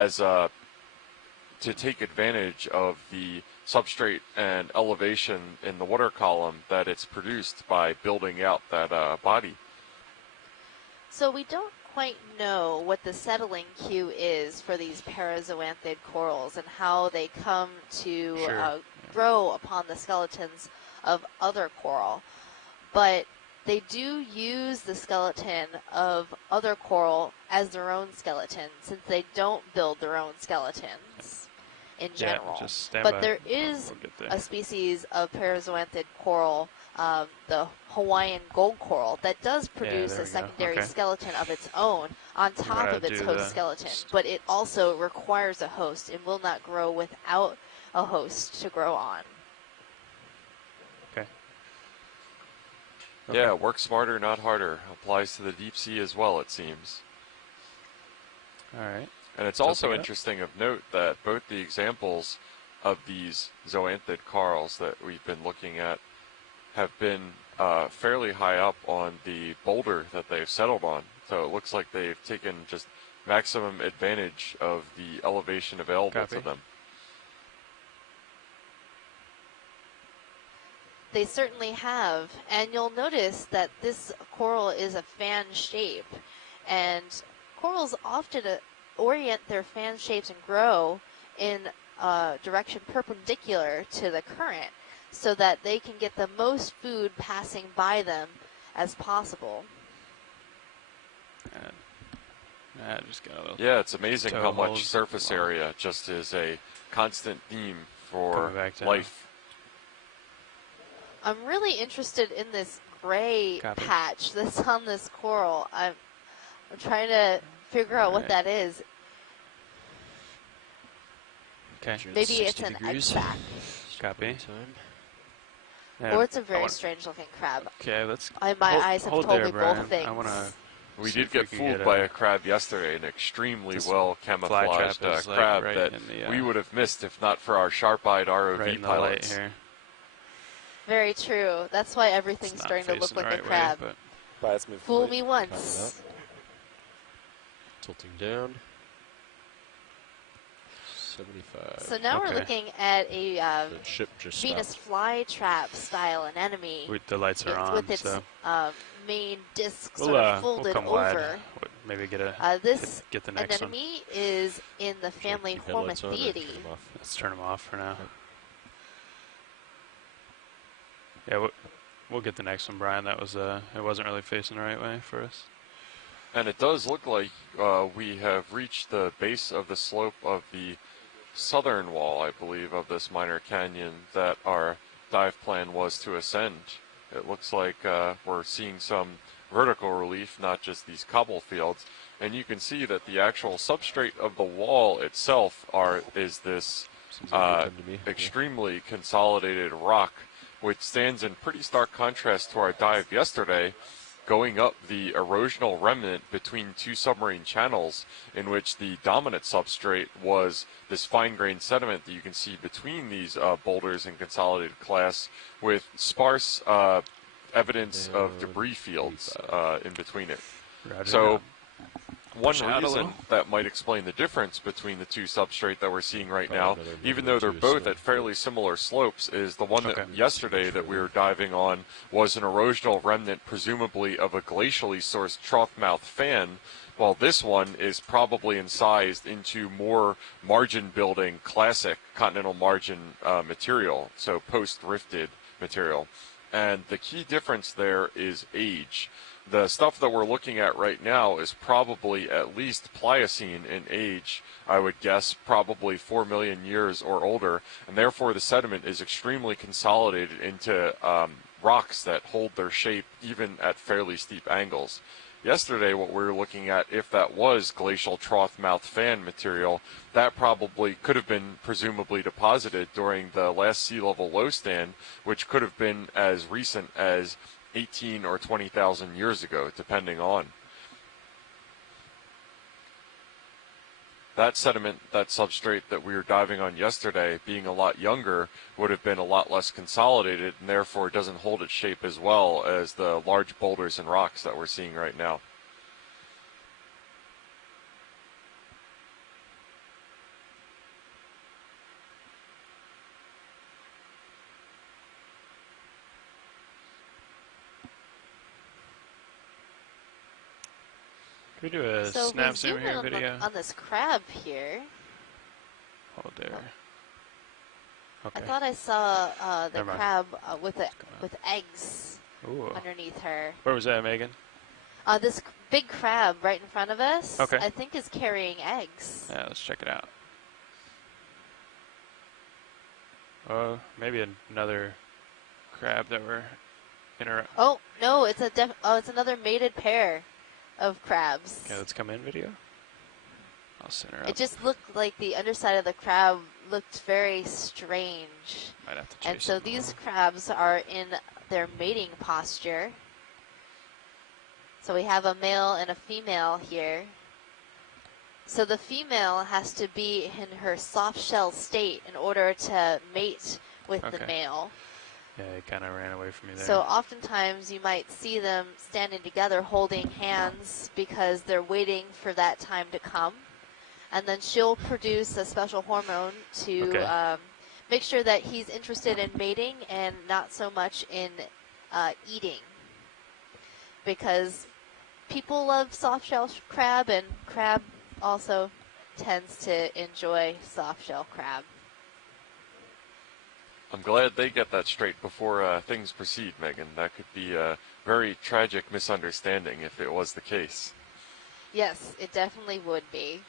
as to take advantage of the substrate and elevation in the water column that it's produced by building out that body. So we don't quite know what the settling cue is for these parazoanthid corals and how they come to grow upon the skeletons of other coral. But they do use the skeleton of other coral as their own skeleton, since they don't build their own skeletons in general. Just stand but by. there is a species of parazoanthid coral, the Hawaiian gold coral, that does produce a secondary skeleton of its own on top of its host skeleton, but it also requires a host and will not grow without a host to grow on. Yeah, work smarter, not harder. Applies to the deep sea as well, it seems. All right. And it's also interesting of note that both the examples of these zoanthid corals that we've been looking at have been fairly high up on the boulder that they've settled on. So it looks like they've taken just maximum advantage of the elevation available to them. They certainly have, and you'll notice that this coral is a fan shape, and corals often orient their fan shapes and grow in a direction perpendicular to the current so that they can get the most food passing by them as possible. Just got a little it's amazing how much surface area just is a constant theme for life. I'm really interested in this gray patch that's on this coral. I'm trying to figure out what that is. Okay. Maybe it's an X-back. Copy. Or it's a very strange looking crab. Okay, let's my eyes have told me both things. We did get fooled by a crab yesterday, an extremely well camouflaged crab that we would have missed if not for our sharp-eyed ROV pilots. Very true. That's why everything's starting to look like a crab. Fool me once. Tilting down. 75. So now we're looking at a Venus flytrap style anemone. The lights are on. With its main disc sort of folded over. Maybe get the next anemone is in the family Hormathiidae. Let's turn them off for now. Yeah, we'll get the next one, Brian. That was it wasn't really facing the right way for us. And it does look like we have reached the base of the slope of the southern wall, I believe, of this minor canyon that our dive plan was to ascend. It looks like we're seeing some vertical relief, not just these cobble fields. And you can see that the actual substrate of the wall itself is this extremely consolidated rock, which stands in pretty stark contrast to our dive yesterday, going up the erosional remnant between two submarine channels, in which the dominant substrate was this fine-grained sediment that you can see between these boulders in consolidated class, with sparse evidence of debris fields in between it. So one reason that might explain the difference between the two substrate that we're seeing right now, even though they're both at fairly similar slopes, is the one that yesterday that we were diving on was an erosional remnant, presumably of a glacially sourced trough mouth fan, while this one is probably incised into more margin building classic continental margin material, so post-rifted material. And the key difference there is age. The stuff that we're looking at right now is probably at least Pliocene in age, I would guess, probably 4 million years or older, and therefore the sediment is extremely consolidated into rocks that hold their shape even at fairly steep angles. Yesterday, what we were looking at, if that was glacial trough mouth fan material, that probably could have been presumably deposited during the last sea level low stand, which could have been as recent as 18 or 20,000 years ago, depending on. That sediment, that substrate that we were diving on yesterday, being a lot younger, would have been a lot less consolidated, and therefore doesn't hold its shape as well as the large boulders and rocks that we're seeing right now. Can we do a so snap we zoom zoom here in video? on this crab here. Hold there. Okay. I thought I saw the Never mind. crab with eggs Ooh. underneath her. Where was that, Megan? This big crab right in front of us, Okay. I think is carrying eggs. Yeah, let's check it out. Oh, maybe another crab that we're Oh no, it's it's another mated pair of crabs. Okay, let's come in video. I'll center up. It just looked like the underside of the crab looked very strange. Might have to chase And so them these all. crabs are in their mating posture. So we have a male and a female here. So the female has to be in her soft shell state in order to mate with the male. Yeah, he kind of ran away from me there. So oftentimes you might see them standing together holding hands because they're waiting for that time to come. And then she'll produce a special hormone to make sure that he's interested in mating and not so much in eating. Because people love soft shell crab, and crab also tends to enjoy soft shell crab. I'm glad they get that straight before things proceed, Megan. That could be a very tragic misunderstanding if it was the case. Yes, it definitely would be.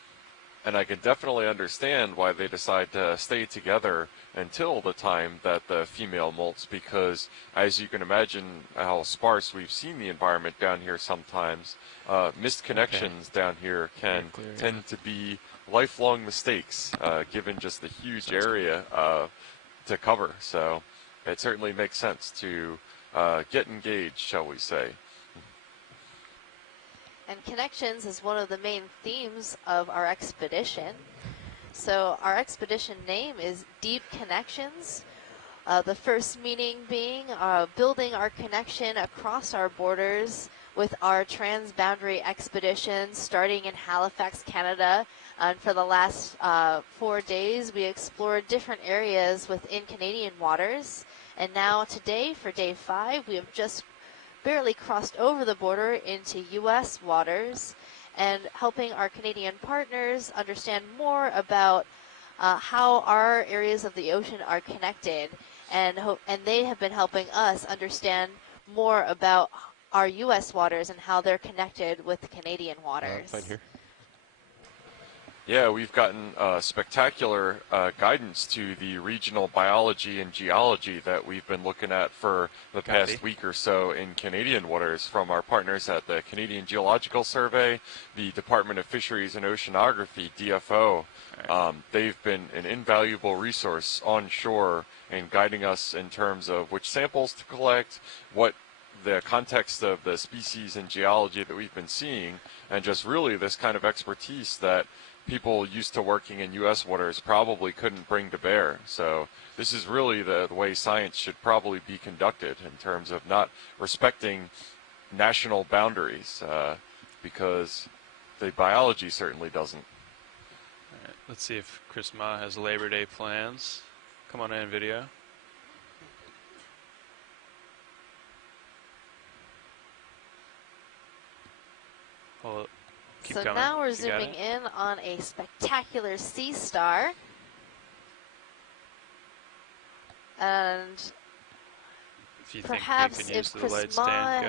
And I can definitely understand why they decide to stay together until the time that the female molts, because as you can imagine how sparse we've seen the environment down here sometimes, missed connections down here can tend to be lifelong mistakes, given just the huge area to cover. So it certainly makes sense to get engaged, shall we say. And connections is one of the main themes of our expedition. So our expedition name is Deep Connections. The first meaning being building our connection across our borders with our transboundary expedition starting in Halifax, Canada. And for the last 4 days, we explored different areas within Canadian waters. And now today, for day 5, we have just barely crossed over the border into U.S. waters and helping our Canadian partners understand more about how our areas of the ocean are connected. And they have been helping us understand more about our U.S. waters and how they're connected with Canadian waters. Right here. Yeah, we've gotten spectacular guidance to the regional biology and geology that we've been looking at for the past week or so in Canadian waters from our partners at the Canadian Geological Survey, the Department of Fisheries and Oceanography, DFO. They've been an invaluable resource on shore in guiding us in terms of which samples to collect, what the context of the species and geology that we've been seeing, and just really this kind of expertise that people used to working in U.S. waters probably couldn't bring to bear. So this is really the way science should probably be conducted in terms of not respecting national boundaries, because the biology certainly doesn't. All right, let's see if Chris Ma has Labor Day plans. Come on in, video. Hold it. Keep so coming. Now we're zooming in on a spectacular sea star. And perhaps if Chris Ma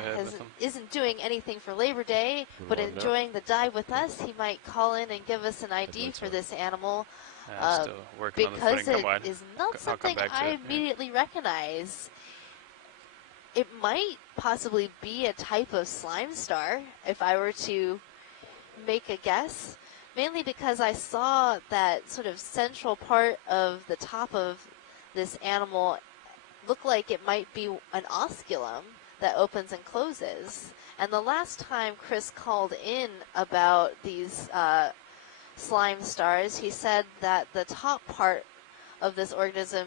isn't doing anything for Labor Day, but enjoying the dive with us, he might call in and give us an ID for this animal, because it is not something I immediately recognize. It might possibly be a type of slime star, if I were to make a guess, mainly because I saw that sort of central part of the top of this animal look like it might be an osculum that opens and closes. And the last time Chris called in about these slime stars, he said that the top part of this organism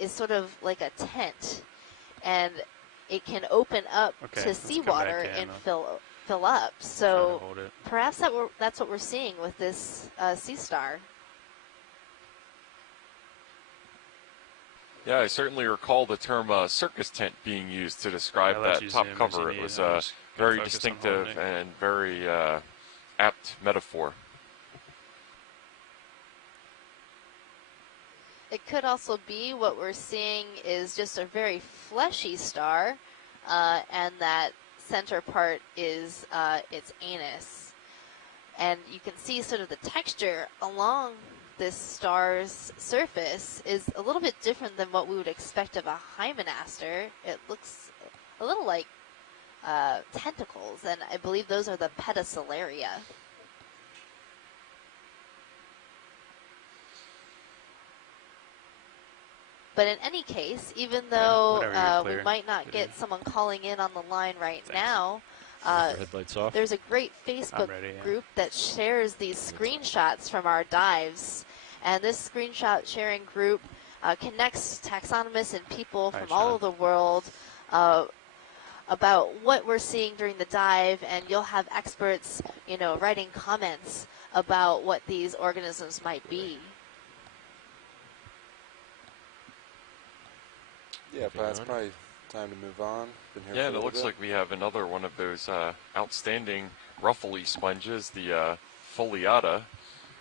is sort of like a tent, and it can open up to seawater and fill up. So perhaps that's what we're seeing with this sea star. Yeah, I certainly recall the term circus tent being used to describe that top cover. It was very Focus on distinctive holding it. and very apt metaphor. It could also be what we're seeing is just a very fleshy star, and that center part is its anus. And you can see sort of the texture along this star's surface is a little bit different than what we would expect of a hymenaster. It looks a little like tentacles, and I believe those are the pedicelaria. But in any case, even though we might not get someone calling in on the line right now, there's a great Facebook group that shares these screenshots from our dives. And this screenshot sharing group connects taxonomists and people from all over the world about what we're seeing during the dive, and you'll have experts, writing comments about what these organisms might be. Yeah, but it's probably time to move on. Yeah, and it looks like we have another one of those outstanding ruffly sponges, the foliata,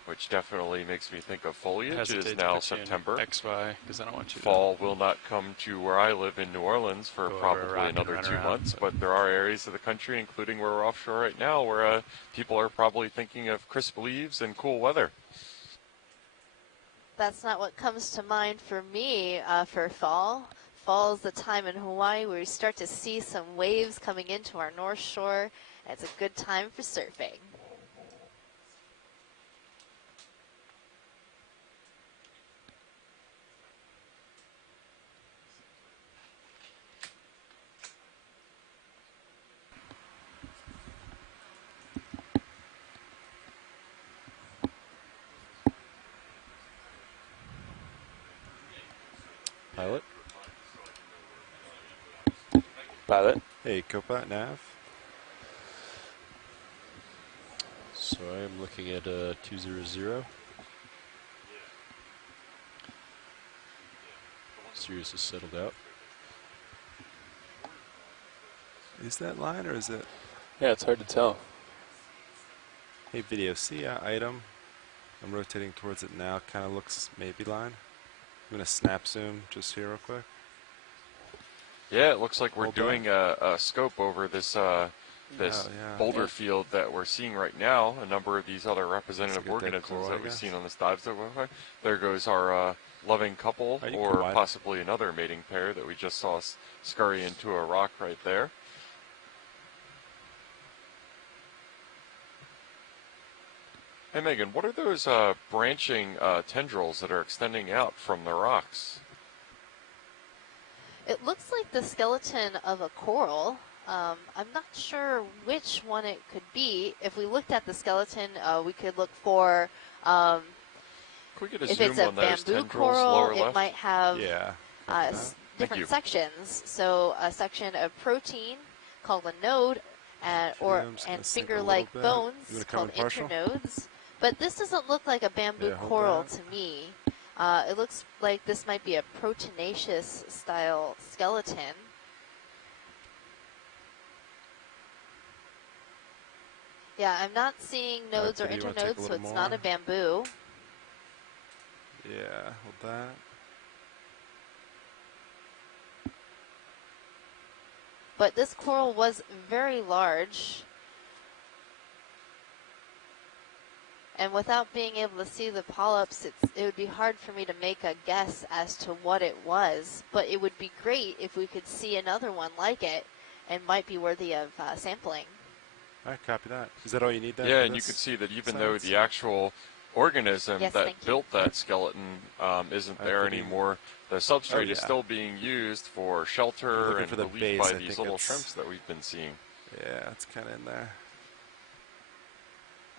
which definitely makes me think of foliage. It is now September. XY, because I don't want you Fall will not come to where I live in New Orleans for probably another 2 months, but there are areas of the country, including where we're offshore right now, where people are probably thinking of crisp leaves and cool weather. That's not what comes to mind for me for fall. Fall is the time in Hawaii where we start to see some waves coming into our north shore. And it's a good time for surfing. Pilot. Hey, Copilot Nav. So I am looking at 200. Sirius is settled out. Is that line or is it? Yeah, it's hard to tell. Hey, video. See item. I'm rotating towards it now. Kind of looks maybe line. I'm going to snap zoom just here real quick. Yeah, it looks like we're doing a scope over this boulder field that we're seeing right now. A number of these other representative organisms that we've seen on this dive so far. There goes our loving couple, or possibly another mating pair that we just saw scurry into a rock right there. Hey Megan, what are those branching tendrils that are extending out from the rocks? It looks like the skeleton of a coral. I'm not sure which one it could be. If we looked at the skeleton, we could look for Can we get a if zoom it's a on those bamboo tendrils, coral, lower it left? might have Thank different you. sections. So a section of protein called a node, and finger-like bones called internodes. But this doesn't look like a bamboo coral to me. It looks like this might be a proteinaceous style skeleton. Yeah, I'm not seeing nodes or internodes, so it's not a bamboo. Yeah, hold that. But this coral was very large. And without being able to see the polyps, it would be hard for me to make a guess as to what it was. But it would be great if we could see another one like it and might be worthy of sampling. All right, copy that. Is that all you need then? Yeah, and you can see that even though the actual organism that built that skeleton isn't there anymore, the substrate is still being used for shelter and relief by these little shrimps that we've been seeing. Yeah, it's kind of in there.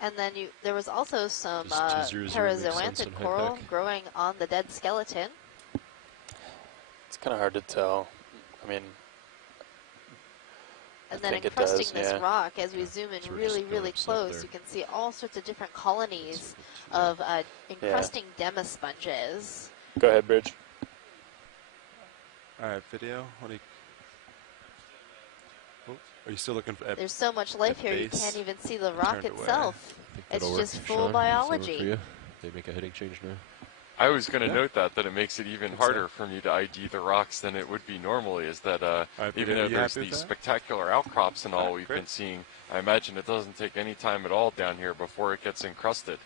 And then there was also some parazoanthid coral growing on the dead skeleton. It's kind of hard to tell. I mean, and then encrusting this rock, as we zoom in really, really close, you can see all sorts of different colonies of encrusting demisponges. Go ahead, Bridge. All right, video. What do you... Are you still looking for? There's so much life here, you base, can't even see the rock turned away. itself. I think It's that'll work, just full Sean. Does that work for biology. you? They make a heading change now. I was going to Yeah. note that it makes it even Think so. harder for me to ID the rocks than it would be normally, is that right, even Peter, though you there's happy with these that? spectacular outcrops and all Alright, we've great. been seeing, I imagine it doesn't take any time at all down here before it gets encrusted.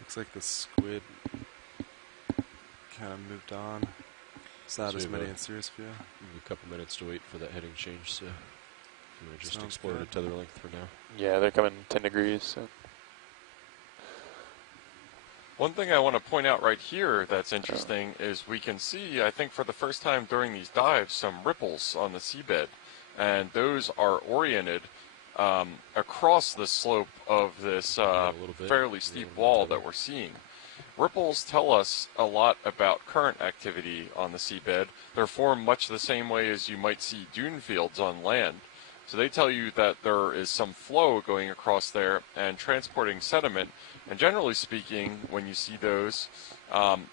Looks like the squid kind of moved on. It's not So as we have many a- in serious view. We have a couple minutes to wait for that heading change, so if you want to just Sounds explore good. the tether length for now. Yeah, they're coming 10 degrees. So. One thing I want to point out right here that's interesting is we can see, I think for the first time during these dives, some ripples on the seabed. And those are oriented across the slope of this A little bit. fairly Yeah, steep a little wall tether. that we're seeing. Ripples tell us a lot about current activity on the seabed. They're formed much the same way as you might see dune fields on land. So they tell you that there is some flow going across there and transporting sediment. And generally speaking, when you see those,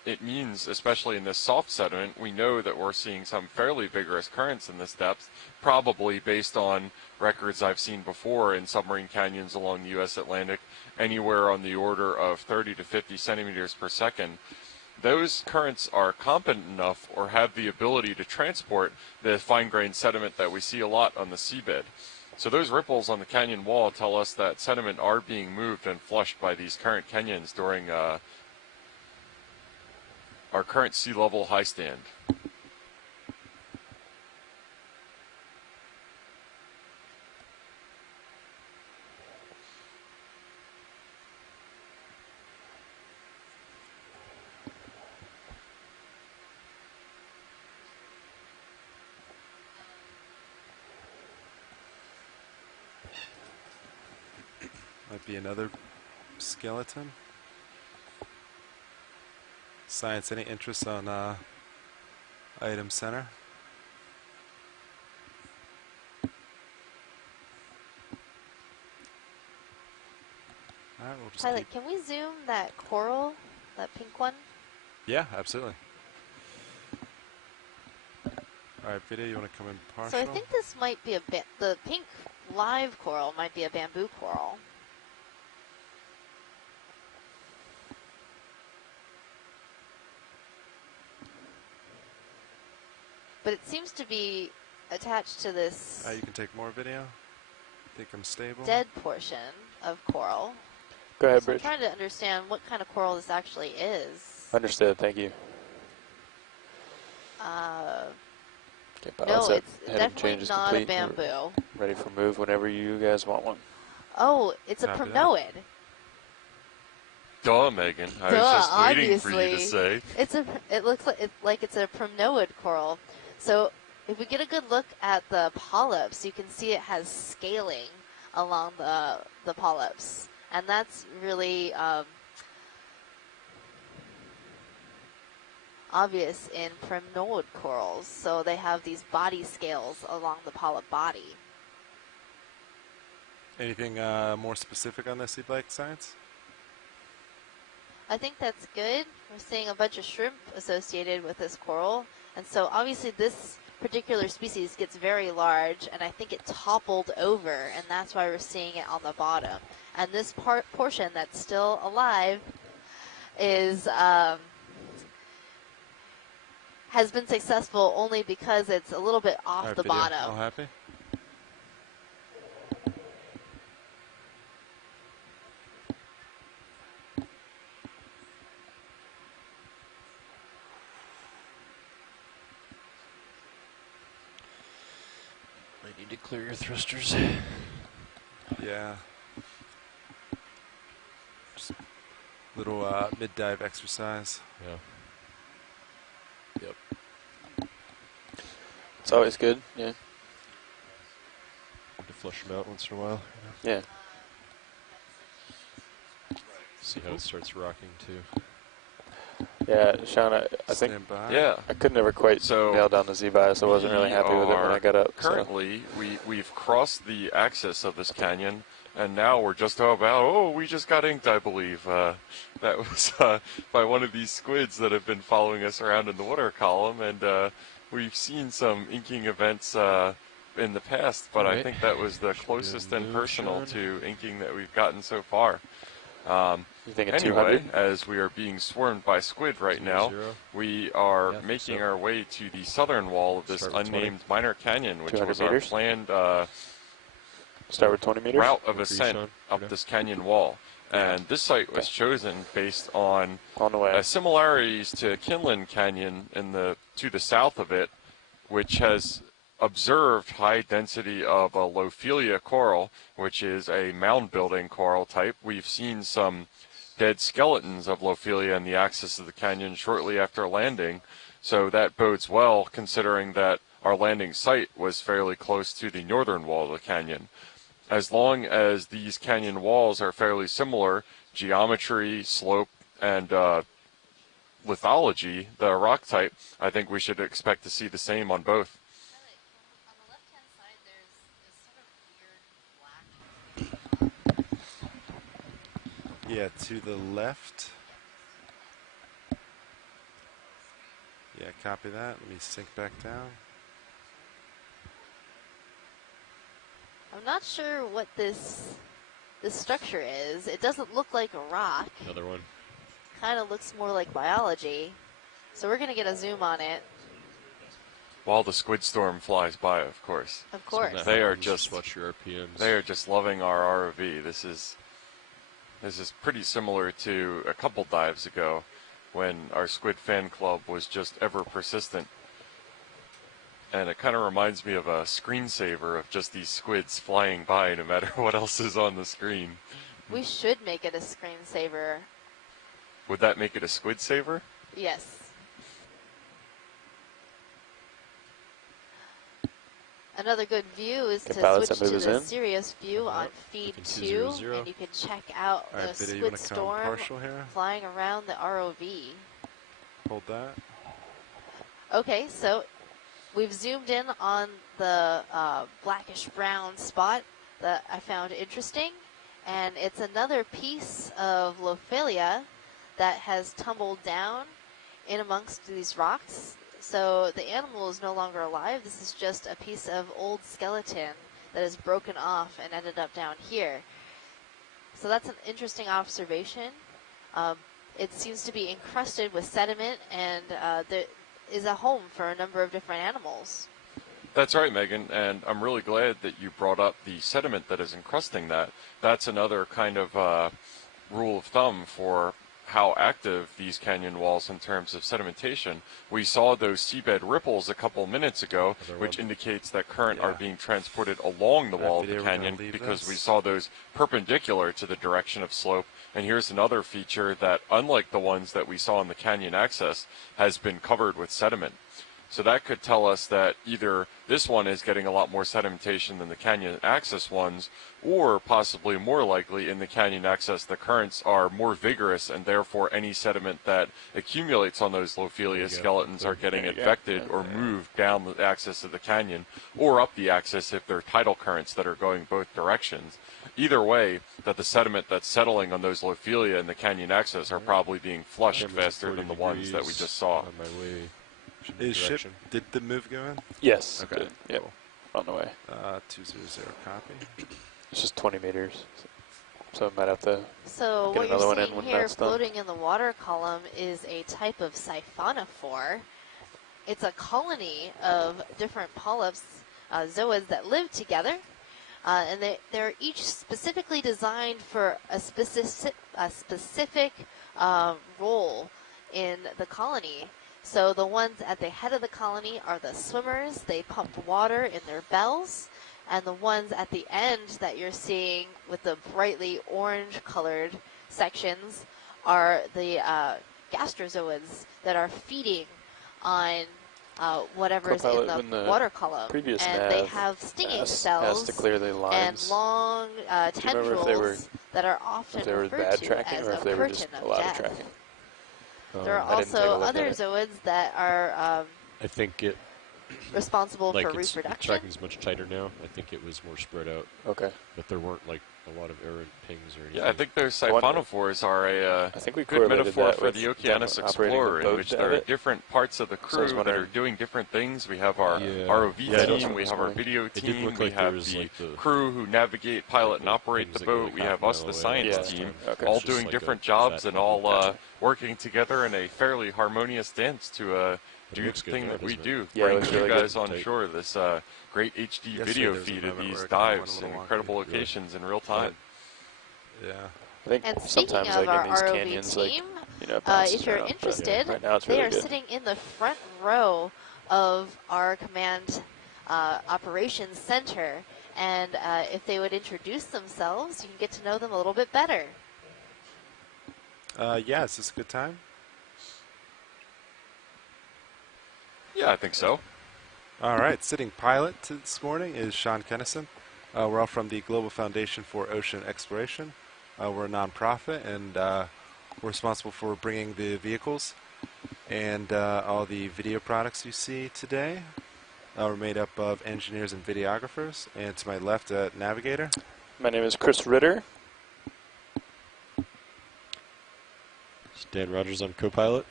it means, especially in this soft sediment, we know that we're seeing some fairly vigorous currents in this depth, probably based on records I've seen before in submarine canyons along the U.S. Atlantic, anywhere on the order of 30 to 50 centimeters per second. Those currents are competent enough or have the ability to transport the fine-grained sediment that we see a lot on the seabed. So those ripples on the canyon wall tell us that sediment are being moved and flushed by these current canyons during our current sea level high stand. Might be another skeleton. Science, any interest on item center? Alright, we'll just Pilot, keep. can we zoom that coral, that pink one? Yeah, absolutely. Alright, video, you want to come in partial? So I think this might be the pink live coral might be a bamboo coral. But it seems to be attached to this You can take more video. Think I'm stable. dead portion of coral. Go ahead, So I'm Bridge. trying to understand what kind of coral this actually is. Understood, thank you. Okay, but No, once that it's heading definitely change is not a complete, we're bamboo. ready for move whenever you guys want one. Oh, it's a Copy that. promnoid. Duh, Megan. I was Duh, just waiting for you to obviously. say. It looks like it's a promnoid coral. So if we get a good look at the polyps, you can see it has scaling along the polyps, and that's really obvious in promnoid corals. So they have these body scales along the polyp body. Anything more specific on this you'd like, Science? I think that's good. We're seeing a bunch of shrimp associated with this coral. And so obviously this particular species gets very large, and I think it toppled over, and that's why we're seeing it on the bottom. And this portion that's still alive is has been successful only because it's a little bit off Alright, the video. bottom. All happy? Might need to clear your thrusters. Yeah. Just little mid-dive exercise. Yeah. Yep. It's always good, yeah. Need to flush them out once in a while. Yeah. See how it starts rocking too. Yeah, Sean, I think Stand by. Yeah. I could never quite So nail down the Z-bias. I wasn't really happy with it when I got up. Currently, we've crossed the axis of this canyon, and now we're just about, we just got inked, I believe. That was by one of these squids that have been following us around in the water column, and we've seen some inking events in the past, but I think that was the closest and personal to inking that we've gotten so far. You think Anyway, 200? as we are being swarmed by squid right now, we are making our way to the southern wall of this unnamed minor canyon, which was our planned Start with 20 meters? route of ascent up this canyon wall. And this site was chosen based on similarities to Kinlan Canyon to the south of it, which has observed high density of a Lophelia coral, which is a mound-building coral type. We've seen some dead skeletons of Lophelia in the axis of the canyon shortly after landing, so that bodes well considering that our landing site was fairly close to the northern wall of the canyon. As long as these canyon walls are fairly similar, geometry, slope, and lithology, the rock type, I think we should expect to see the same on both. On the left-hand side, there's this sort of weird black. Yeah, to the left. Yeah, copy that. Let me sink back down. I'm not sure what this structure is. It doesn't look like a rock. Another one. Kind of looks more like biology. So we're going to get a zoom on it. While the squid storm flies by, of course. Of course. They are just watch your RPMs. They are just loving our ROV. This is pretty similar to a couple dives ago when our squid fan club was just ever persistent. And it kind of reminds me of a screensaver of just these squids flying by no matter what else is on the screen. We should make it a screensaver. Would that make it a squid saver? Yes. Another good view is to switch to the serious view on feed 2, and you can check out the squid storm flying around the ROV. Hold that. Okay, so we've zoomed in on the blackish brown spot that I found interesting, and it's another piece of Lophelia that has tumbled down in amongst these rocks. So the animal is no longer alive. This is just a piece of old skeleton that is broken off and ended up down here. So that's an interesting observation. It seems to be encrusted with sediment, and there is a home for a number of different animals. That's right, Megan, and I'm really glad that you brought up the sediment that is encrusting that. That's another kind of rule of thumb for how active these canyon walls in terms of sedimentation. We saw those seabed ripples a couple minutes ago, which indicates that current are being transported along the wall of the canyon because we saw those perpendicular to the direction of slope. And here's another feature that, unlike the ones that we saw in the canyon access, has been covered with sediment. So that could tell us that either this one is getting a lot more sedimentation than the canyon access ones, or possibly more likely in the canyon access the currents are more vigorous, and therefore any sediment that accumulates on those Lophelia skeletons are getting infected or moved down the axis of the canyon, or up the axis if they're tidal currents that are going both directions. Either way, that the sediment that's settling on those Lophelia in the canyon access are probably being flushed faster than the ones that we just saw. On my way. Is ship, did the move go in? Yes. Okay. Yep. On the way. 200 copy. It's just 20 meters. So I might have to So get what another you're one in seeing when here that's done. floating in the water column is a type of siphonophore. It's a colony of different polyps, zoids that live together. And they're each specifically designed for a specific role in the colony. So the ones at the head of the colony are the swimmers. They pump water in their bells. And the ones at the end that you're seeing with the brightly orange-colored sections are the gastrozoids that are feeding on whatever's in the water column. And they have stinging cells and long tendrils that are often referred to as a curtain of death. There are I didn't take a also look at other it. zooids that are I think it responsible like for it's reproduction. tracking's much tighter now. I think it was more spread out, Okay. but there weren't like a lot of errant pings or anything. Yeah, I think those I wonder- siphonophores are a I think we good correlated metaphor that for with the them Okeanos operating the Explorer, in boat which to there have are it. different parts of the So I was crew that are wondering- doing different things. We have our Yeah. ROV Yeah, I don't team, know we this have our morning. video It did team, look we like there have was, the like, the crew who navigate, pilot, and like operate things the that go, boat. like, We half have a us, mile the away science last team, time. Okay. all It's just doing like different a jobs fat and bubble. all Gotcha. working together in a fairly harmonious dance to It do the looks good thing now, that we doesn't it? do. Yeah, it Bring looks you really guys good. on Tight. shore this great HD Yesterday video there was a feed of moment these where it kinda went a dives little in wonky. incredible Really? locations in real time. Yeah. I think And speaking sometimes, of like our in these ROV canyons, team, like it bounces if you're around, but interested, right now it's they really are good. sitting in the front row of our command operations center. And if they would introduce themselves, you can get to know them a little bit better. Yeah, is this a good time? Yeah, I think so. All right, sitting pilot this morning is Sean Kennison. We're all from the Global Foundation for Ocean Exploration. We're a nonprofit, and we're responsible for bringing the vehicles and all the video products you see today. We're made up of engineers and videographers. And to my left, a navigator. My name is Chris Ritter. It's Dan Rogers, I'm co-pilot.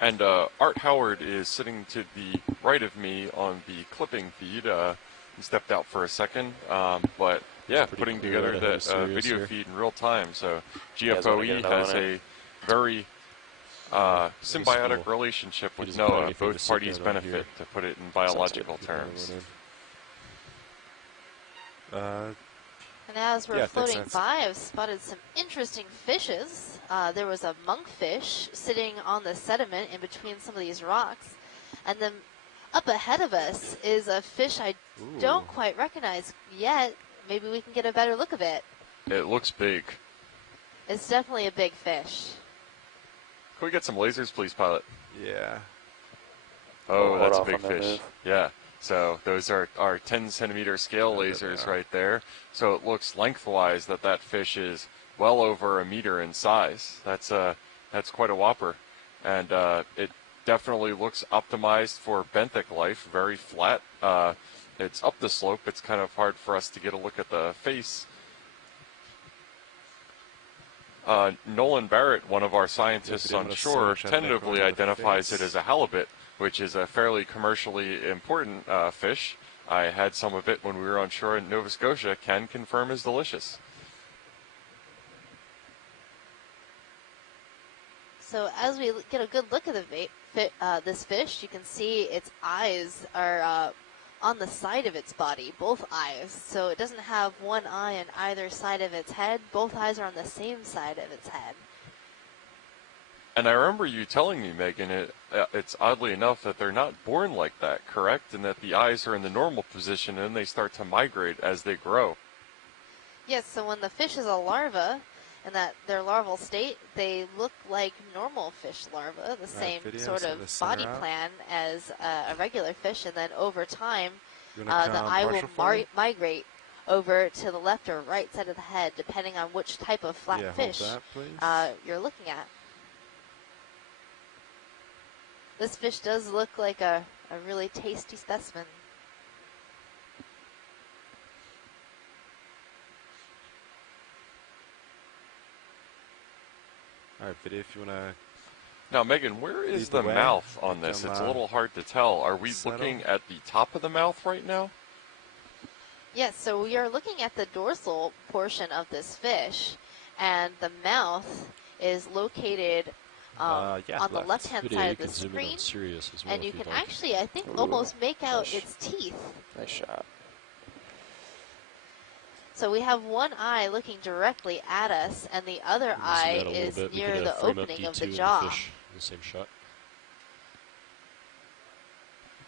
And Art Howard is sitting to the right of me on the clipping feed. He stepped out for a second, but yeah, pretty putting clear together out ahead of that Sirius video here. feed in real time. So guys wanna GFOE get another has one in? a very symbiotic cool. relationship He with doesn't buy NOAA. anything to Both sit parties down on benefit, here. to put it in Sounds biological good. terms. And as we're Yeah, thanks, floating Lance. by, I've spotted some interesting fishes. There was a monkfish sitting on the sediment in between some of these rocks. And then up ahead of us is a fish I don't quite recognize yet. Maybe we can get a better look of it. It looks big. It's definitely a big fish. Can we get some lasers, please, pilot? Yeah. Oh, Hold that's a off big on that fish. move. Yeah. So those are our 10-centimeter scale Yeah, there they lasers are. right there. So it looks lengthwise that fish is well over a meter in size. That's quite a whopper, and it definitely looks optimized for benthic life. Very flat. It's up the slope. It's kind of hard for us to get a look at the face. Nolan Barrett, one of our scientists video on minutes, shore, try to make tentatively one of the identifies face. it as a halibut, which is a fairly commercially important fish. I had some of it when we were on shore in Nova Scotia. Can confirm is delicious. So as we get a good look at this fish, you can see its eyes are on the side of its body, both eyes. So it doesn't have one eye on either side of its head. Both eyes are on the same side of its head. And I remember you telling me, Megan, it's oddly enough that they're not born like that, correct? And that the eyes are in the normal position and they start to migrate as they grow. Yes, so when the fish is a larva, in that their larval state, they look like normal fish larvae, the same video, sort so of the center body out. plan as a regular fish, and then over time, You wanna the come eye will partial for me? migrate over to the left or right side of the head, depending on which type of flat Yeah, hold fish that, please. you're looking at. This fish does look like a really tasty specimen. All right, video, if you want to... Now, Megan, where is Lead the the way. mouth on Let this? them, It's a little hard to tell. Are we settle. looking at the top of the mouth right now? Yes, so we are looking at the dorsal portion of this fish, and the mouth is located yeah, on the left. left-hand Video, side you of the can zoom in screen, on Sirius as well. and you if you'd can like. actually, I think, Ooh, almost make out nice. its teeth. Nice shot. So we have one eye looking directly at us, and the other Zoom eye out a little is bit. We near could, the frame up opening of D2 the and jaw. fish in the same shot.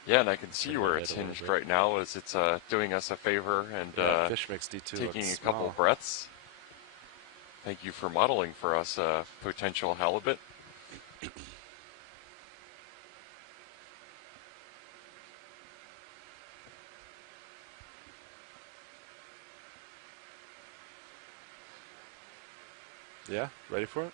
Yeah, and I can see Bring where that it's head a little hinged bit. right now as it's doing us a favor and Yeah, fish makes D2 taking look a couple small. breaths. Thank you for modeling for us potential halibut. Yeah, ready for it?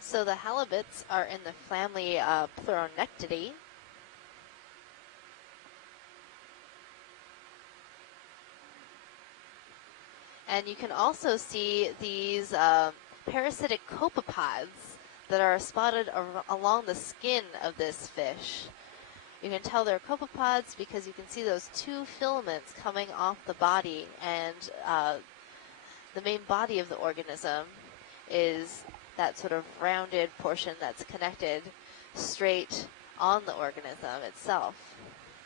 So the halibuts are in the family Pleuronectidae. And you can also see these parasitic copepods that are spotted along the skin of this fish. You can tell they're copepods because you can see those two filaments coming off the body, and the main body of the organism is that sort of rounded portion that's connected straight on the organism itself.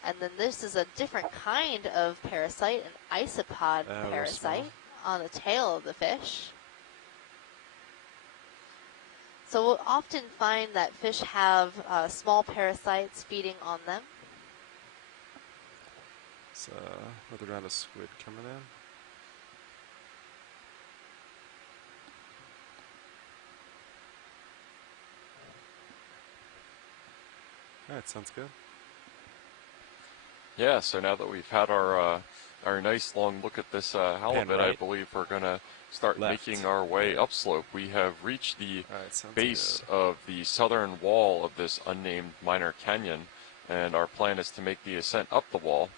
And then this is a different kind of parasite, an isopod parasite on the tail of the fish. So we'll often find that fish have small parasites feeding on them. So another round of squid coming in. All right, sounds good. Yeah, so now that we've had our nice long look at this halibut, right. I believe we're going to start Left. making our way upslope. We have reached the Sounds base good. of the southern wall of this unnamed minor canyon, and our plan is to make the ascent up the wall.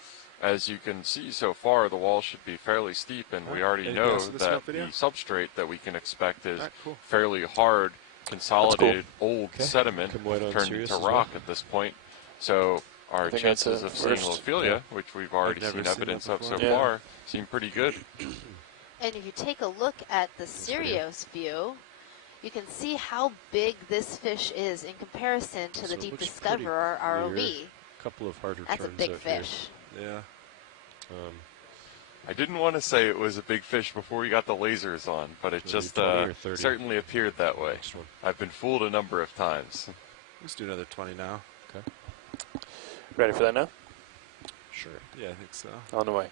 As you can see so far, the wall should be fairly steep, and we already Anything know else in this that video? the substrate that we can expect is Cool. fairly hard, consolidated, old Okay. sediment Come right on turned serious into as well. rock at this point. So our think chances that's of a seeing first. Lophelia, Yeah. which we've already I've never seen seen evidence that of so before. Yeah. far, seem pretty good. And if you take a look at the Sirius view, you can see how big this fish is in comparison to So the it Deep looks Discoverer pretty clear. ROV. Couple of harder That's a turns big out fish. Yeah. here. I didn't want to say it was a big fish before we got the lasers on, but it Maybe just 20 or 30. certainly appeared that way. Next one. I've been fooled a number of times. Let's do another 20 now. Okay. Ready for that now? Sure. Yeah, I think so. On the way.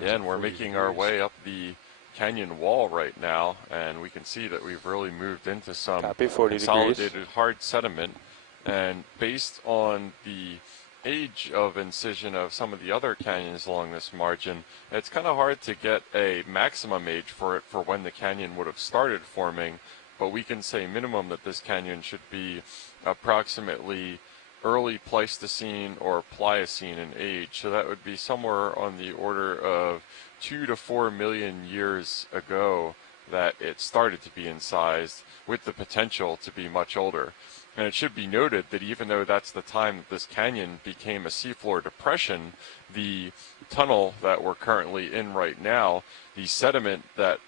Yeah, and we're making our way up the canyon wall right now, and we can see that we've really moved into some Copy, 40 consolidated degrees. hard sediment. And based on the age of incision of some of the other canyons along this margin, it's kind of hard to get a maximum age for it for when the canyon would have started forming, but we can say minimum that this canyon should be approximately early Pleistocene or Pliocene in age. So that would be somewhere on the order of 2 to 4 million years ago that it started to be incised, with the potential to be much older. And it should be noted that even though that's the time that this canyon became a seafloor depression, the tunnel that we're currently in right now, the sediment that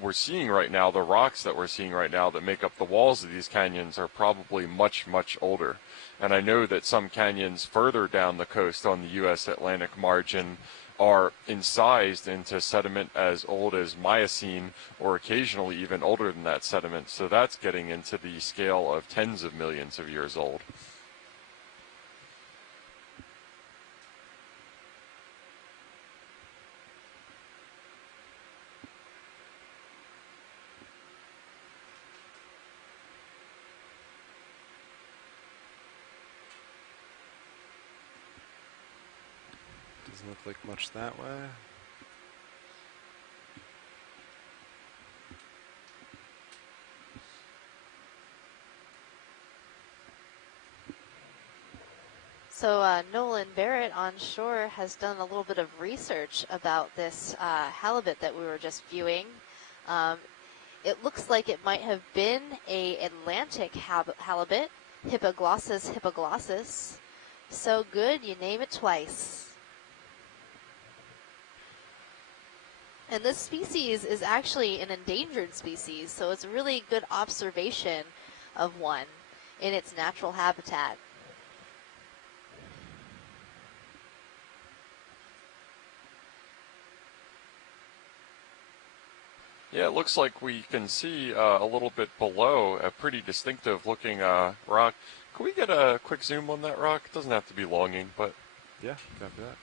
we're seeing right now, the rocks that we're seeing right now that make up the walls of these canyons are probably much, much older. And I know that some canyons further down the coast on the U.S. Atlantic margin are incised into sediment as old as Miocene, or occasionally even older than that sediment. So that's getting into the scale of tens of millions of years old. Doesn't look like much that way. So Nolan Barrett on shore has done a little bit of research about this halibut that we were just viewing. It looks like it might have been a Atlantic halibut, Hippoglossus hippoglossus. So good, you name it twice. And this species is actually an endangered species, so it's a really good observation of one in its natural habitat. Yeah, it looks like we can see a little bit below a pretty distinctive looking rock. Can we get a quick zoom on that rock? It doesn't have to be longing, but... Yeah, copy that.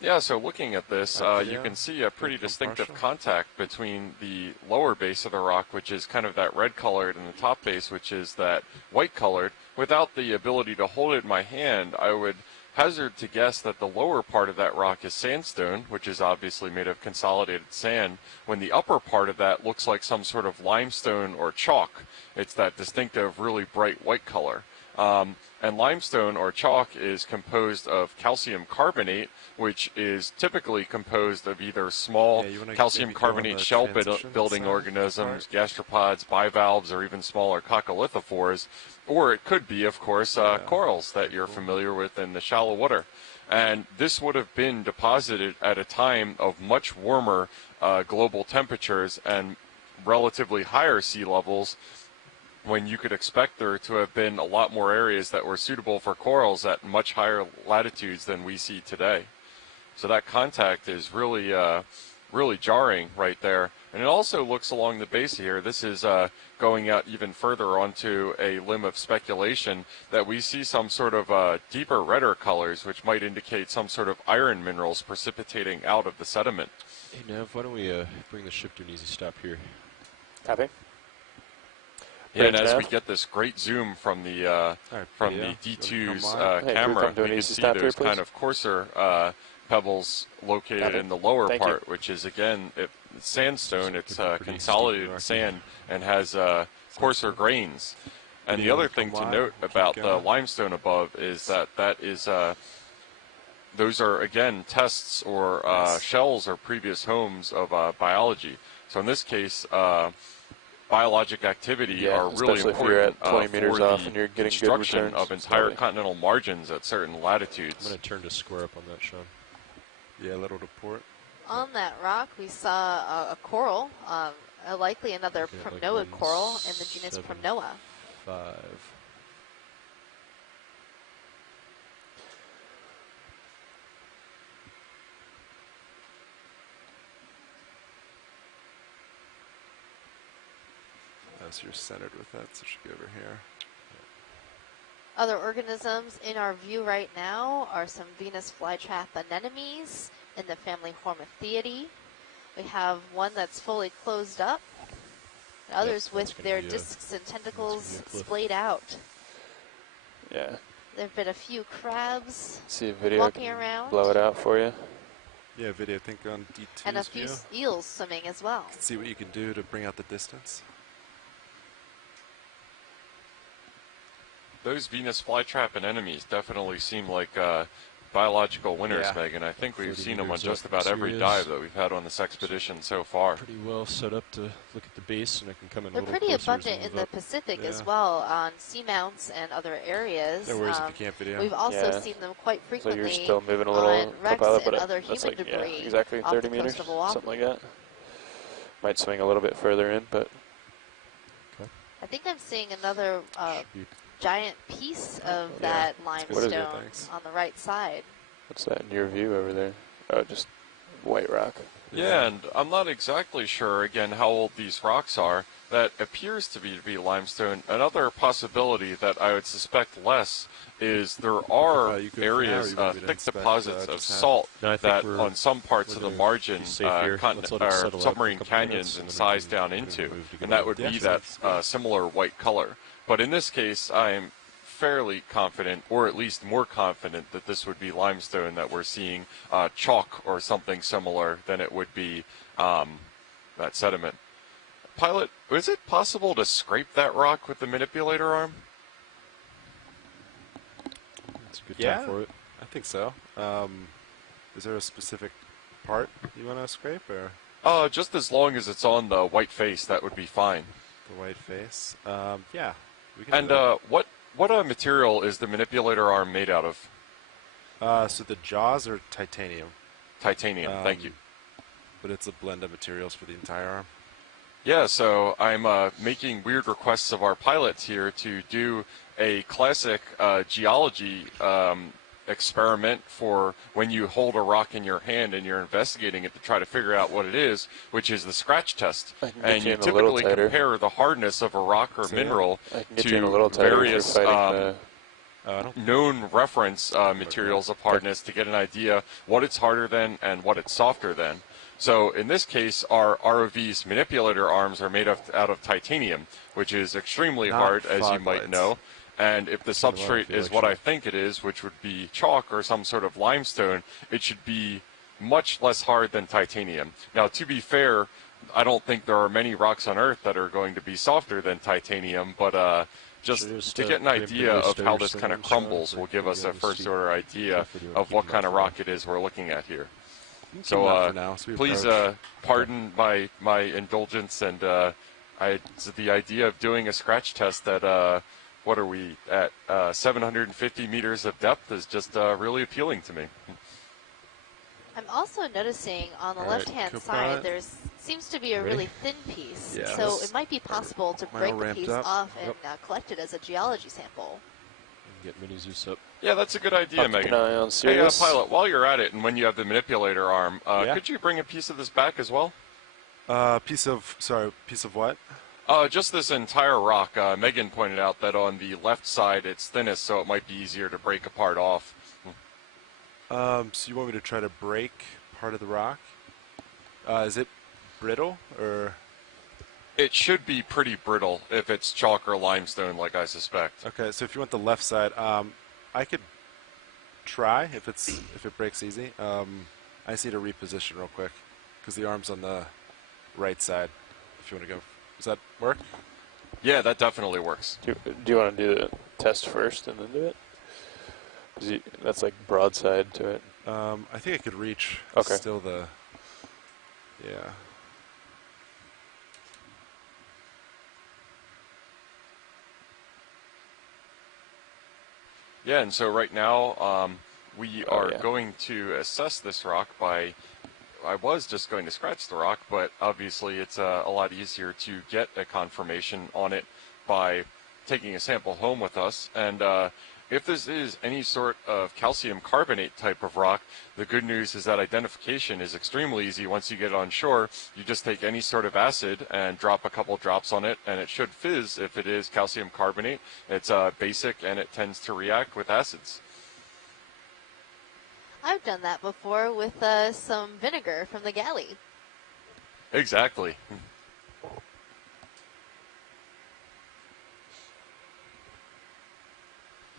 Yeah, so looking at this, you can see a pretty distinctive contact between the lower base of the rock, which is kind of that red colored, and the top base, which is that white colored. Without the ability to hold it in my hand, I would hazard to guess that the lower part of that rock is sandstone, which is obviously made of consolidated sand, when the upper part of that looks like some sort of limestone or chalk. It's that distinctive, really bright white color. And limestone or chalk is composed of calcium carbonate, which is typically composed of either small calcium carbonate shell building organisms, gastropods, bivalves, or even smaller coccolithophores, or it could be, of course, corals that you're familiar with in the shallow water. And this would have been deposited at a time of much warmer global temperatures and relatively higher sea levels, when you could expect there to have been a lot more areas that were suitable for corals at much higher latitudes than we see today. So that contact is really, really jarring right there. And it also looks along the base here. This is going out even further onto a limb of speculation that we see some sort of deeper redder colors, which might indicate some sort of iron minerals precipitating out of the sediment. Hey, Nav, why don't we bring the ship to an easy stop here? Copy. Yeah, and as we get this great zoom from the D2's camera, you can see those kind of coarser pebbles located in the lower part, which is, again, sandstone. It's consolidated sand and has coarser grains. And the other thing to note about the limestone above is that those are, again, tests or shells or previous homes of biology. So in this case, biologic activity are really important if you're at 20 meters off and you're getting construction good returns, of entire continental margins at certain latitudes. I'm going to turn to square up on that, Sean. Yeah, little report. On that rock, we saw a coral, likely another Promnoid coral in the genus Promnoa. 5. So you're centered with that, so it should be over here. Other organisms in our view right now are some Venus flytrap anemones in the family Hormitheidae. We have one that's fully closed up, and others with their discs and tentacles splayed out. Yeah. There have been a few crabs see a video walking around. Blow it out for you. Yeah, video, I think, on D2's and a few eels swimming as well. See what you can do to bring out the distance. Those Venus flytrap anemones definitely seem like biological winners, Megan. I think we've seen them on just about every dive that we've had on this expedition so far. Pretty well set up to look at the base, and I can come in. They're pretty abundant in the Pacific as well, on seamounts and other areas. We've also seen them quite frequently. So you're still moving a little, wrecks but and other human debris. Yeah, exactly 30 meters, something like that. Might swing a little bit further in, but I think I'm seeing another giant piece of that limestone on the right side. What's that in your view over there? Oh, just white rock. Yeah, and I'm not exactly sure, again, how old these rocks are. That appears to be limestone. Another possibility that I would suspect less is there are areas, thick deposits of salt that on some parts of the margin submarine canyons incised down into, and that would be that similar white color. But in this case, I'm fairly confident, or at least more confident, that this would be limestone that we're seeing, chalk or something similar than it would be that sediment. Pilot, is it possible to scrape that rock with the manipulator arm? That's a good time for it. I think so. Is there a specific part you want to scrape, or? Just as long as it's on the white face, that would be fine. The white face? Yeah. We can and what material is the manipulator arm made out of? So the jaws are titanium. Titanium, thank you. But it's a blend of materials for the entire arm. Yeah, so I'm making weird requests of our pilots here to do a classic geology experiment for when you hold a rock in your hand and you're investigating it to try to figure out what it is, which is the scratch test. And you typically compare the hardness of a rock or mineral to various known reference materials of hardness to get an idea what it's harder than and what it's softer than. So in this case, our ROV's manipulator arms are made out of titanium, which is extremely hard, as you might know. And if the substrate is what I think it is, which would be chalk or some sort of limestone, it should be much less hard than titanium. Now, to be fair, I don't think there are many rocks on Earth that are going to be softer than titanium, but just to get an idea of how this kind of crumbles will give us a first-order idea of what kind of rock it is we're looking at here. So please pardon my indulgence, and the idea of doing a scratch test at what are we at 750 meters of depth is just really appealing to me. I'm also noticing on the left-hand side there seems to be a really thin piece, so it might be possible to break the piece off and collect it as a geology sample. Get Mini Zeus up. Yeah, that's a good idea, Megan. Hey, pilot, while you're at it, and when you have the manipulator arm, could you bring a piece of this back as well? Piece of what? Just this entire rock. Megan pointed out that on the left side it's thinnest, so it might be easier to break a part off. So you want me to try to break part of the rock? Is it brittle, or? It should be pretty brittle if it's chalk or limestone, like I suspect. Okay, so if you want the left side, I could try if it breaks easy. I just need to reposition real quick because the arm's on the right side. If you want to go, does that work? Yeah, that definitely works. Do you want to do the test first and then do it? 'Cause that's like broadside to it. I think I could reach. Okay. Still the. Yeah. Yeah, and so right now we are going to assess this rock by, I was just going to scratch the rock, but obviously it's a lot easier to get a confirmation on it by taking a sample home with us. And if this is any sort of calcium carbonate type of rock, the good news is that identification is extremely easy. Once you get on shore, you just take any sort of acid and drop a couple drops on it, and it should fizz if it is calcium carbonate. It's basic, and it tends to react with acids. I've done that before with some vinegar from the galley. Exactly.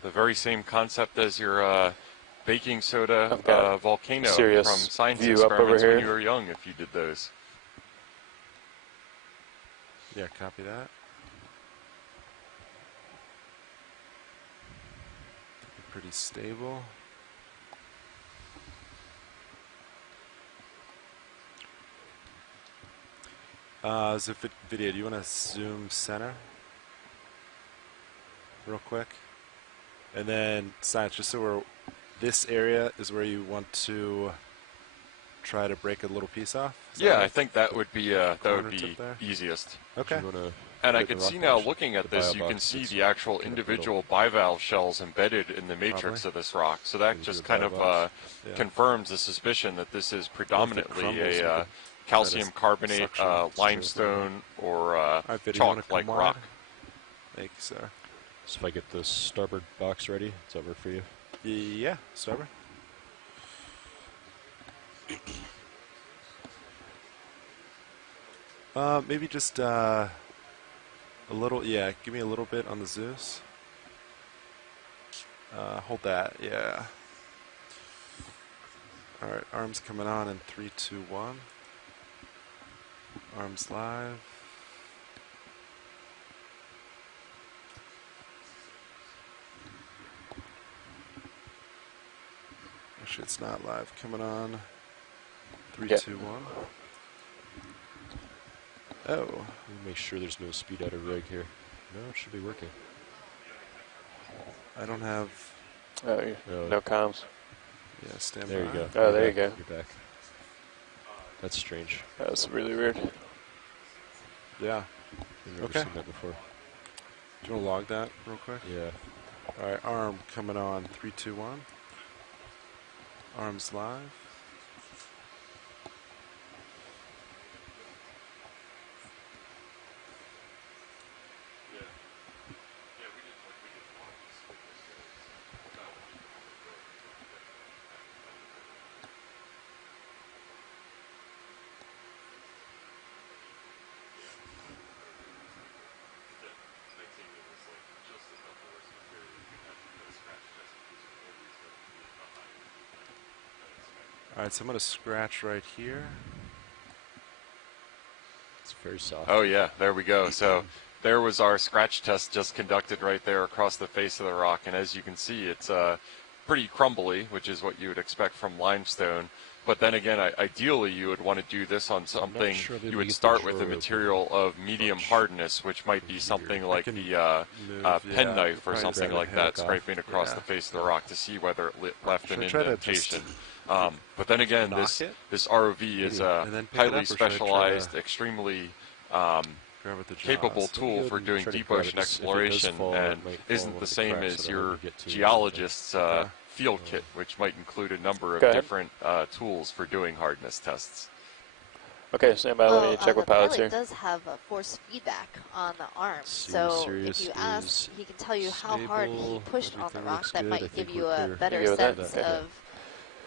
The very same concept as your baking soda volcano from science experiments when you were young, if you did those. Yeah, copy that. Pretty stable. So video, do you want to zoom center real quick? And then science, just so this area is where you want to try to break a little piece off? Yeah, I think that would be easiest. Okay. And I can see now, looking at this, you can see the actual individual bivalve shells embedded in the matrix of this rock. So that just kind of confirms the suspicion that this is predominantly a calcium carbonate, limestone, or chalk-like rock. Thank you, sir. So if I get the starboard box ready, does that work for you? Yeah, starboard. Maybe just a little, give me a little bit on the Zeus. Hold that, yeah. Alright, arms coming on in 3, 2, 1. Arms live. Actually, it's not live. Coming on. 3, 2, 1. Oh. Let me make sure there's no speed out of rig here. No, it should be working. I don't have. No comms. Yeah, stand there by. You go. Oh, there you go. You're back. That's strange. That's really weird. Yeah. I've never seen that before. Do you want to log that real quick? Yeah. All right, arm coming on. 3, 2, 1. Arms live. All right, so I'm going to scratch right here. It's very soft. Oh yeah, there we go. So there was our scratch test just conducted right there across the face of the rock, and as you can see, it's pretty crumbly, which is what you would expect from limestone. But then again, ideally you would want to do this on something, sure you would start with a material of medium hardness, which might be something like the penknife or something like that, scraping across the face of the rock to see whether it left an indentation. But then again, this ROV is a highly specialized, extremely capable tool for doing deep ocean exploration, and isn't the same as your geologist's field kit, which might include a number of different tools for doing hardness tests. Okay, stand by. Let me check with pilots here. The pilot does have force feedback on the arm, so if you ask, he can tell you how hard he pushed on the rock. That might give you a better sense of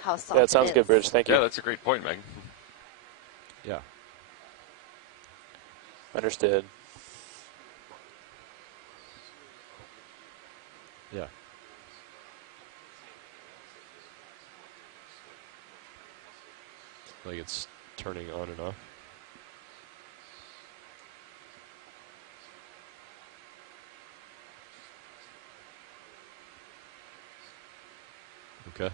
how soft Yeah, it sounds good, Bridge. Thank you. Yeah, that's a great point, Megan. Yeah. Understood. Yeah. Like it's turning on and off. Okay.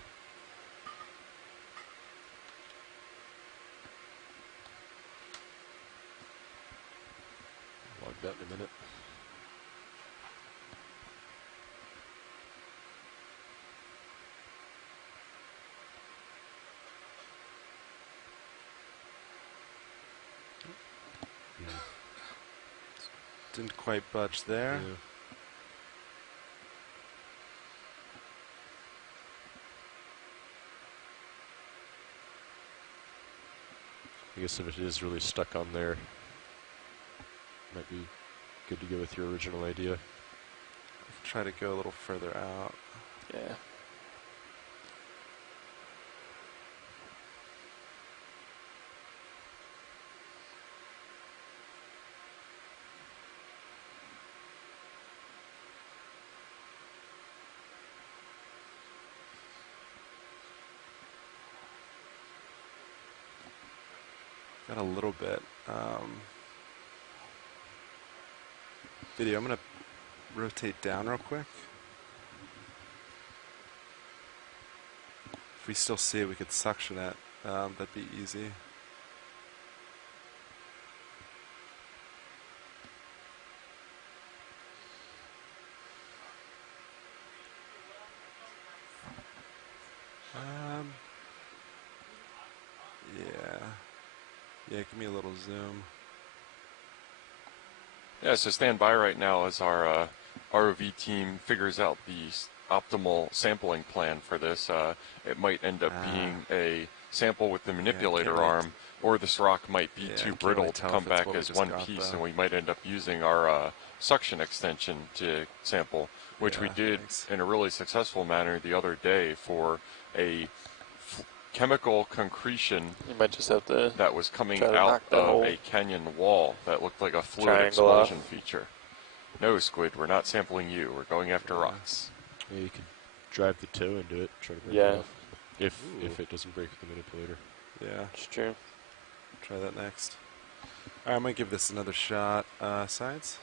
Log that in a minute. Didn't quite budge there. Yeah. I guess if it is really stuck on there, might be good to go with your original idea. Try to go a little further out. Yeah. Got a little bit. Video, I'm going to rotate down real quick. If we still see it, we could suction it. That'd be easy. Yeah, give me a little zoom. Yeah, so stand by right now as our ROV team figures out the optimal sampling plan for this. It might end up being a sample with the manipulator arm, or this rock might be too brittle to come back as one piece, and we might end up using our suction extension to sample, which we did in a really successful manner the other day for a chemical concretion You might just have to that was coming try to out knock that of whole a canyon wall that looked like a fluid triangle explosion off. feature. No, Squid, we're not sampling you. We're going after rocks. Yeah, you could drive the toe into it, try to break Yeah. it off. If it doesn't break with the manipulator. Yeah, It's true. try that next. All right, I'm going to give this another shot. Science?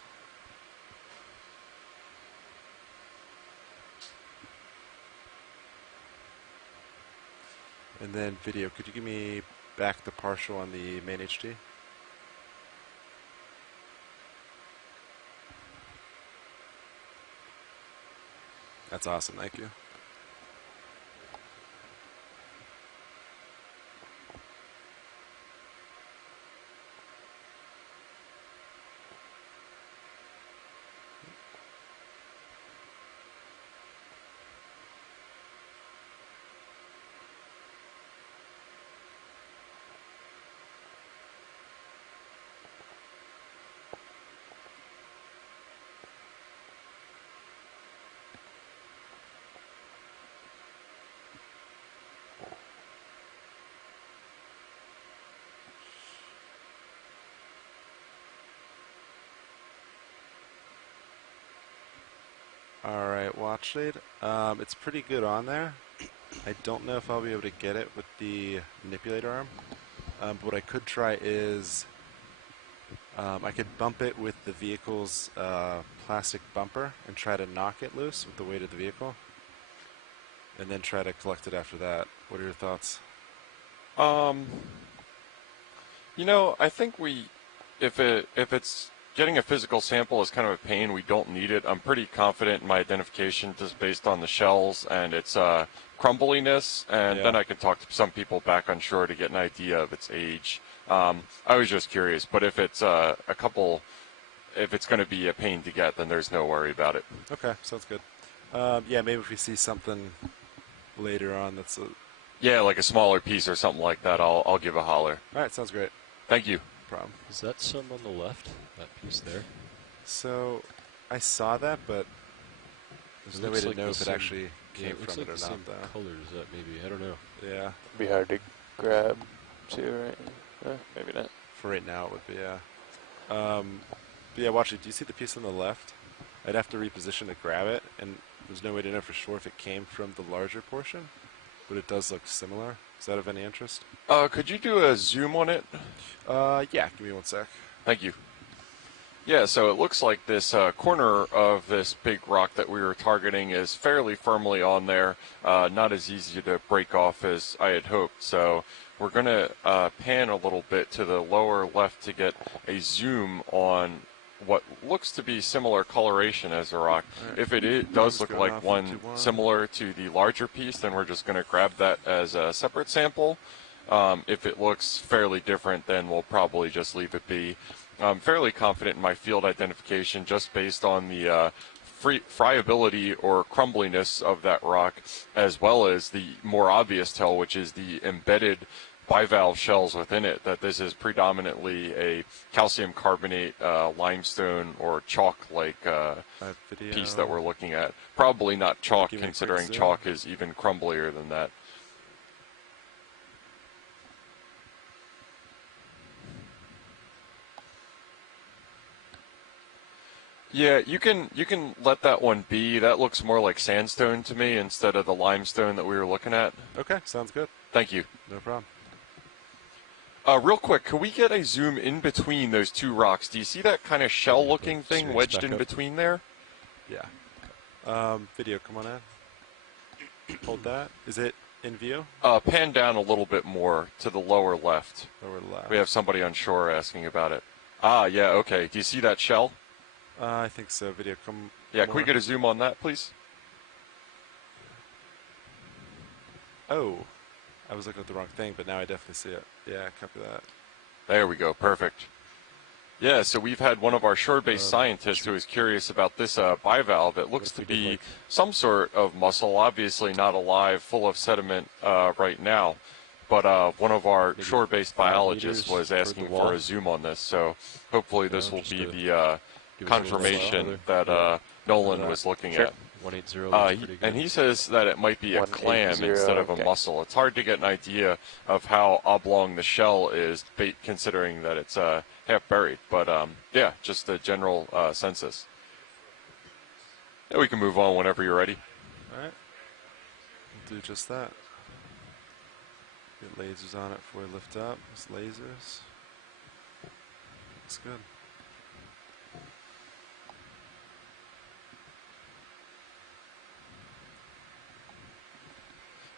And then video, could you give me back the partial on the main HD? That's awesome, thank you. All right, watch shade. It's pretty good on there. I don't know if I'll be able to get it with the manipulator arm. But what I could try is I could bump it with the vehicle's plastic bumper and try to knock it loose with the weight of the vehicle, and then try to collect it after that. What are your thoughts? You know, I think if it's getting a physical sample is kind of a pain, we don't need it. I'm pretty confident in my identification just based on the shells and its crumbliness, and then I can talk to some people back on shore to get an idea of its age. I was just curious, but if it's if it's going to be a pain to get, then there's no worry about it. Okay, sounds good. Yeah, maybe if we see something later on that's yeah, like a smaller piece or something like that, I'll give a holler. All right, sounds great. Thank you. No problem. Is that some on the left? That piece there? So I saw that, but there's no way to like know if it same, actually came looks from like it or the not, same though. color as that, maybe. I don't know. Yeah, Be hard to grab, too, right? Maybe not. for right now it would be, yeah. But yeah, watch it. Do you see the piece on the left? I'd have to reposition to grab it, and there's no way to know for sure if it came from the larger portion, but it does look similar. Is that of any interest? Could you do a zoom on it? Yeah, give me one sec. Thank you. Yeah, so it looks like this corner of this big rock that we were targeting is fairly firmly on there, not as easy to break off as I had hoped. So we're going to pan a little bit to the lower left to get a zoom on what looks to be similar coloration as a rock. Right. If it does look like one similar to the larger piece, then we're just going to grab that as a separate sample. If it looks fairly different, then we'll probably just leave it be. I'm fairly confident in my field identification just based on the friability or crumbliness of that rock, as well as the more obvious tell, which is the embedded bivalve shells within it, that this is predominantly a calcium carbonate limestone or chalk-like piece that we're looking at. Probably not chalk, considering chalk is even crumblier than that. Yeah, you can let that one be. That looks more like sandstone to me instead of the limestone that we were looking at. Okay, sounds good. Thank you. No problem. Real quick, can we get a zoom in between those two rocks? Do you see that kind of shell-looking thing wedged in between there? Yeah. Video, come on in. Hold that. Is it in view? Pan down a little bit more to the lower left. Lower left. We have somebody on shore asking about it. Ah, yeah, okay. Do you see that shell? I think so. Video, come. Yeah, can we get a zoom on that, please? Oh, I was looking at the wrong thing, but now I definitely see it. Yeah, copy that. There we go. Perfect. Yeah, so we've had one of our shore-based scientists who is curious about this bivalve. It looks to be some sort of mussel, obviously not alive, full of sediment right now. But one of our shore-based biologists was asking for a zoom on this, so hopefully this will be the confirmation that Nolan was looking at. 180 and he says that it might be a clam instead of a mussel. It's hard to get an idea of how oblong the shell is, considering that it's half buried. But yeah, just a general census. Yeah, we can move on whenever you're ready. All right. We'll do just that. Get lasers on it before we lift up. It's lasers. Looks good.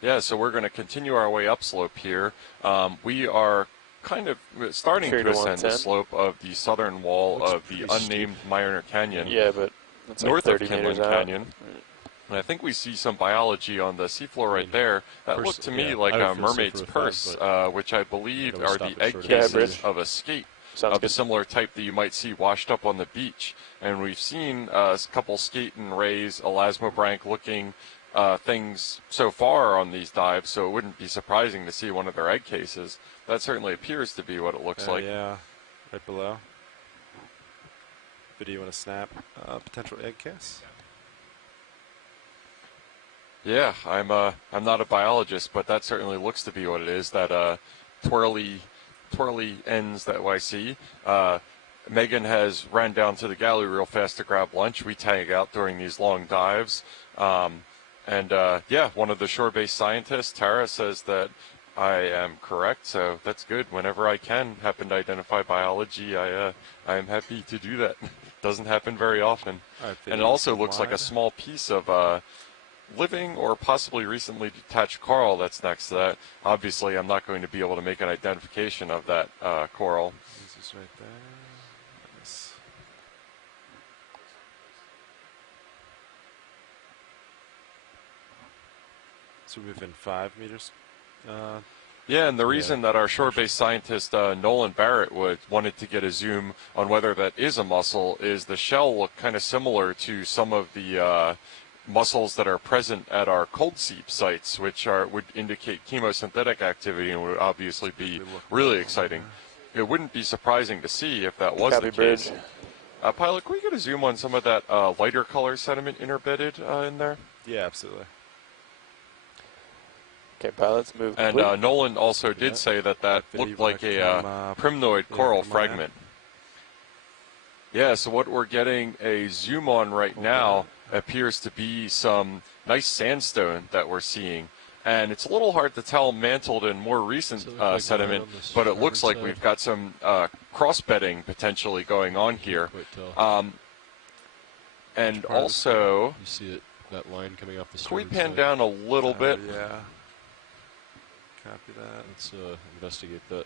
Yeah, so we're going to continue our way upslope here. We are kind of starting to ascend the slope of the southern wall of the unnamed Minor Canyon. Yeah, but it's north like of Kinlan Canyon. And I think we see some biology on the seafloor right there that looked to me like a mermaid's purse, which I believe are the egg cases of a skate of a similar type that you might see washed up on the beach. And we've seen a couple skate and rays, elasmobranch looking things so far on these dives, so it wouldn't be surprising to see one of their egg cases. That certainly appears to be what it looks like. Yeah, right below. Video, you want to snap potential egg case? Yeah, I'm not a biologist, but that certainly looks to be what it is. That twirly ends that I see. Megan has ran down to the galley real fast to grab lunch. We tag out during these long dives. Yeah, one of the shore-based scientists, Tara, says that I am correct, so that's good. Whenever I can happen to identify biology, I am happy to do that. Doesn't happen very often. And it also looks like a small piece of living or possibly recently detached coral that's next to that. Obviously, I'm not going to be able to make an identification of that coral. This is right there. Nice. So within 5 meters. Yeah, and the reason that our shore-based scientist Nolan Barrett wanted to get a zoom on whether that is a mussel is the shell look kind of similar to some of the mussels that are present at our cold seep sites, which would indicate chemosynthetic activity and would obviously be really exciting. It wouldn't be surprising to see if that was the case. Pilot, can we get a zoom on some of that lighter color sediment interbedded in there? Yeah, absolutely. Okay, pilots move. And Nolan also did say that looked like a primnoid coral fragment. Yeah, so what we're getting a zoom on right now appears to be some nice sandstone that we're seeing. And it's a little hard to tell mantled in more recent sediment, but it looks like we've got some cross-bedding potentially going on here. And also, you see it, that line coming off the can we starboard pan side? down a little bit? Yeah. Copy that. Let's investigate that.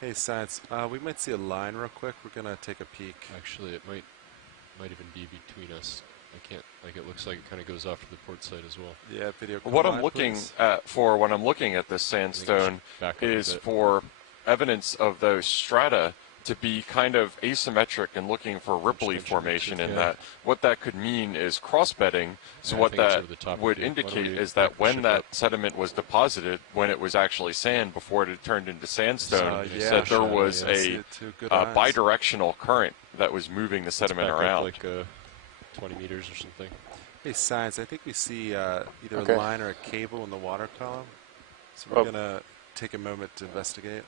Hey, Science, we might see a line real quick. We're going to take a peek. Actually, it might even be between us. I can't, like, it looks like it kind of goes off to the port side as well. Yeah, video. What I'm looking at for when I'm looking at this sandstone is for evidence of those strata to be kind of asymmetric and looking for ripply formation in that. What that could mean is cross-bedding. So what that would indicate is that when that sediment was deposited, when it was actually sand before it had turned into sandstone, that there was a bidirectional current that was moving the sediment around. Like 20 meters or something. Hey, Science, I think we see either a line or a cable in the water column. So we're going to take a moment to investigate.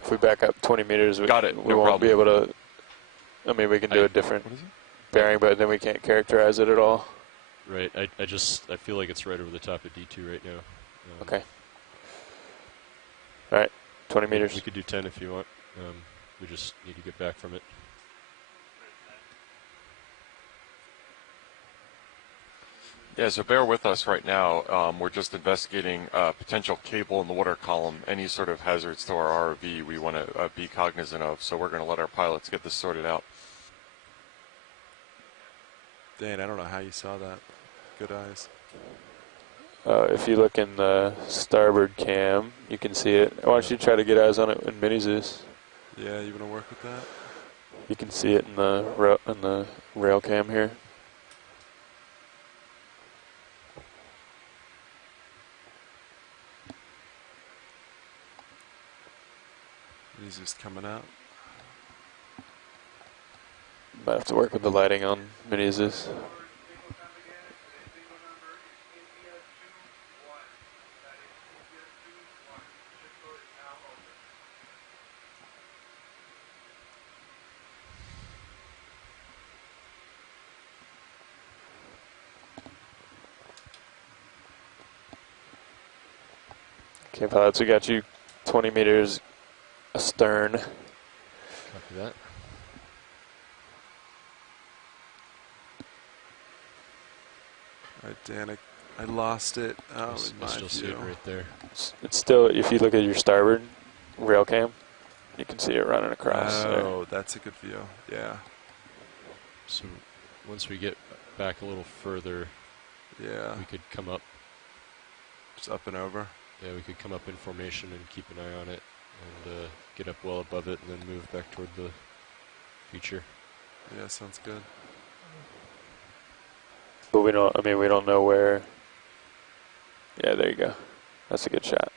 If we back up 20 meters, we No won't be able to. I mean, we can do a different bearing, but then we can't characterize it at all. Right. I feel like it's right over the top of D2 right now. Okay. All right. 20 meters. We could do 10 if you want. We just need to get back from it. Yeah, so bear with us right now. We're just investigating potential cable in the water column, any sort of hazards to our ROV we want to be cognizant of, so we're going to let our pilots get this sorted out. Dan, I don't know how you saw that. Good eyes. If you look in the starboard cam, you can see it. Why don't you try to get eyes on it in mini Zeus? Yeah, you want to work with that? You can see it in the rail cam here. He's just coming out. Might have to work with the lighting on mini Zeus. Okay, pilots, we got you 20 meters astern. Copy that. All right, Dan, I lost it. I still see it right there. It's still, if you look at your starboard rail cam, you can see it running across. Oh, that's a good view. Yeah. So once we get back a little further, we could come up. Just up and over? Yeah, we could come up in formation and keep an eye on it and get up well above it and then move back toward the feature. Yeah, sounds good. But we don't know where. Yeah, there you go. That's a good shot.